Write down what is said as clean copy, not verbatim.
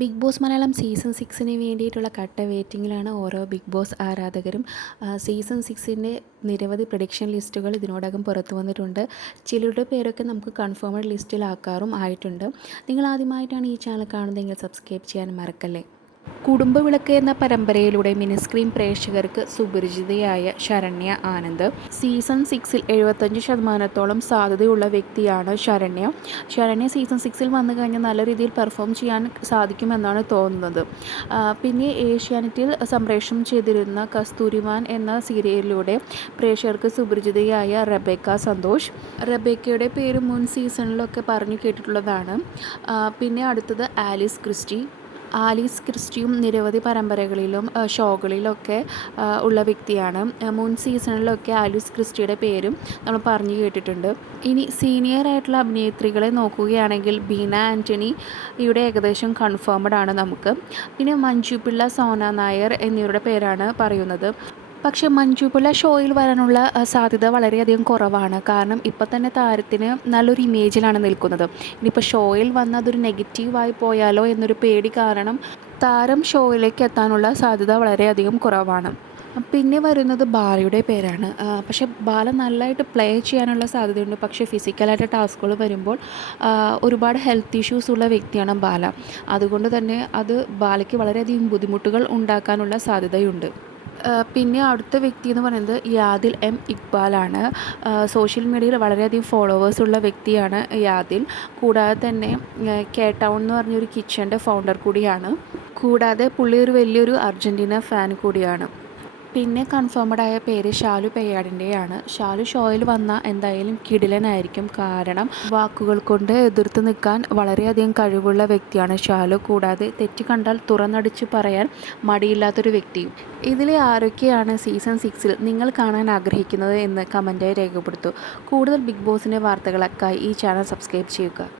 Big boss Malayalam season 6ന് വേണ്ടിയിട്ടുള്ള കട്ട വെയിറ്റിങ്ങിലാണ് ഓരോ ബിഗ് ബോസ് ആരാധകരും. സീസൺ 6ൻ്റെ നിരവധി പ്രഡിക്ഷൻ ലിസ്റ്റുകൾ ഇതിനോടകം പുറത്തു വന്നിട്ടുണ്ട്. ചിലരുടെ പേരൊക്കെ നമുക്ക് കൺഫേംഡ് ലിസ്റ്റിലാക്കാറും ആയിട്ടുണ്ട്. നിങ്ങൾ ആദ്യമായിട്ടാണ് ഈ ചാനൽ കാണുന്നതെങ്കിൽ സബ്സ്ക്രൈബ് ചെയ്യാൻ മറക്കല്ലേ. കുടുംബവിളക്ക് എന്ന പരമ്പരയിലൂടെ മിനിസ്ക്രീൻ പ്രേക്ഷകർക്ക് സുപരിചിതയായ ശരണ്യ ആനന്ദ്. സീസൺ 6ൽ 75% സാധ്യതയുള്ള വ്യക്തിയാണ് ശരണ്യ. സീസൺ 6ൽ വന്നു കഴിഞ്ഞാൽ നല്ല രീതിയിൽ പെർഫോം ചെയ്യാൻ സാധിക്കുമെന്നാണ് തോന്നുന്നത്. പിന്നെ ഏഷ്യാനെറ്റിൽ സംപ്രേഷണം ചെയ്തിരുന്ന കസ്തൂരിമാൻ എന്ന സീരിയലിലൂടെ പ്രേക്ഷകർക്ക് സുപരിചിതയായ റബേക്ക സന്തോഷ്. റബേക്കയുടെ പേര് മുൻ സീസണിലൊക്കെ പറഞ്ഞു കേട്ടിട്ടുള്ളതാണ്. പിന്നെ അടുത്തത് ആലീസ് ക്രിസ്റ്റിയും നിരവധി പരമ്പരകളിലും ഷോകളിലൊക്കെ ഉള്ള വ്യക്തിയാണ്. മുൻ സീസണിലൊക്കെ ആലീസ് ക്രിസ്റ്റിയുടെ പേരും നമ്മൾ പറഞ്ഞു കേട്ടിട്ടുണ്ട്. ഇനി സീനിയർ ആയിട്ടുള്ള അഭിനേത്രികളെ നോക്കുകയാണെങ്കിൽ ബീന ആൻ്റണിയുടെ ഏകദേശം കൺഫേംഡ് ആണ് നമുക്ക്. പിന്നെ മഞ്ജു പിള്ള, സോന നായർ എന്നിവരുടെ പേരാണ് പറയുന്നത്. പക്ഷേ മഞ്ജു പിള്ള ഷോയിൽ വരാനുള്ള സാധ്യത വളരെയധികം കുറവാണ്. കാരണം ഇപ്പം തന്നെ താരത്തിന് നല്ലൊരു ഇമേജിലാണ് നിൽക്കുന്നത്. ഇനിയിപ്പോൾ ഷോയിൽ വന്ന് അതൊരു നെഗറ്റീവായി പോയാലോ എന്നൊരു പേടി കാരണം താരം ഷോയിലേക്ക് എത്താനുള്ള സാധ്യത വളരെയധികം കുറവാണ്. പിന്നെ വരുന്നത് ബാലയുടെ പേരാണ്. പക്ഷേ ബാല നല്ലതായിട്ട് പ്ലേ ചെയ്യാനുള്ള സാധ്യതയുണ്ട്. പക്ഷേ ഫിസിക്കലായിട്ട് ടാസ്കുകൾ വരുമ്പോൾ ഒരുപാട് ഹെൽത്ത് ഇഷ്യൂസ് ഉള്ള വ്യക്തിയാണ് ബാല. അതുകൊണ്ട് തന്നെ അത് ബാലയ്ക്ക് വളരെയധികം ബുദ്ധിമുട്ടുകൾ ഉണ്ടാക്കാനുള്ള സാധ്യതയുണ്ട്. പിന്നെ അടുത്ത വ്യക്തി എന്ന് പറയുന്നത് യാദിൽ എം ഇക്ബാലാണ്. സോഷ്യൽ മീഡിയയിൽ വളരെയധികം ഫോളോവേഴ്സ് ഉള്ള വ്യക്തിയാണ് യാദിൽ. കൂടാതെ തന്നെ ടൗൺ എന്ന് പറഞ്ഞൊരു കിച്ചൻ്റെ ഫൗണ്ടർ കൂടിയാണ്. കൂടാതെ പുള്ളി ഒരു വലിയൊരു അർജൻറ്റീന ഫാൻ കൂടിയാണ്. പിന്നെ കൺഫേംഡായ പേര് ഷാലു പെയ്യാടിൻ്റെയാണ്. ഷാലു ഷോയിൽ വന്നാൽ എന്തായാലും കിടിലനായിരിക്കും. കാരണം വാക്കുകൾ കൊണ്ട് എതിർത്ത് നിൽക്കാൻ വളരെയധികം കഴിവുള്ള വ്യക്തിയാണ് ഷാലു. കൂടാതെ തെറ്റ് കണ്ടാൽ തുറന്നടിച്ച് പറയാൻ മടിയില്ലാത്തൊരു വ്യക്തിയും. ഇതിലെ ആരൊക്കെയാണ് സീസൺ 6ൽ നിങ്ങൾ കാണാൻ ആഗ്രഹിക്കുന്നത് എന്ന് കമൻറ്റായി രേഖപ്പെടുത്തൂ. കൂടുതൽ ബിഗ് ബോസിൻ്റെ വാർത്തകളൊക്കെ ഈ ചാനൽ സബ്സ്ക്രൈബ് ചെയ്യുക.